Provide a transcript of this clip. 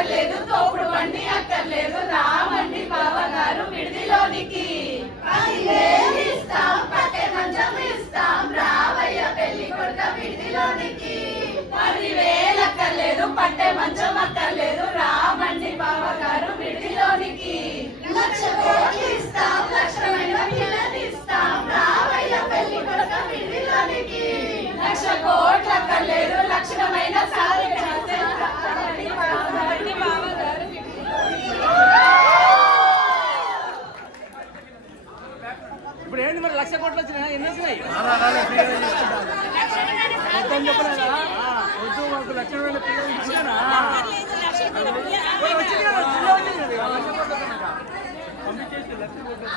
అక్కర్లేదు, తోపుడు బండి అక్కర్లేదు, రామండి బావగారు విడిదిలోనికి. 10,000 ఇస్తాం, పట్టే మంచం ఇస్తాం, రావయ్య పెళ్లి కొడుక విడిదిలోనికి. 10,000 అక్కర్లేదు, పట్టే మంచం అక్కర్లేదు, రామండి బావగారు విడిదిలోనికి. 1,00,000 కోట్లు ఇస్తాం, లక్షణమైన పిల్లని ఇస్తాం, రావయ్య పెళ్లి కొడుక విడిదిలోనికి. 1,00,000 కోట్లు అక్కర్లేదు, లక్షణమైన సారి ఇప్పుడు ఏంటి మరి 1,00,000 కోట్లు వచ్చినాయి? ఎన్ని వచ్చినాయి? మొత్తం చెప్పలేదా? వద్దు, మాకు లక్షణమైన పిల్లలు ఇచ్చానా? వచ్చింది కదా, 1,00,000 కోట్లు పంపించేసి 1,00,000 కోట్లు.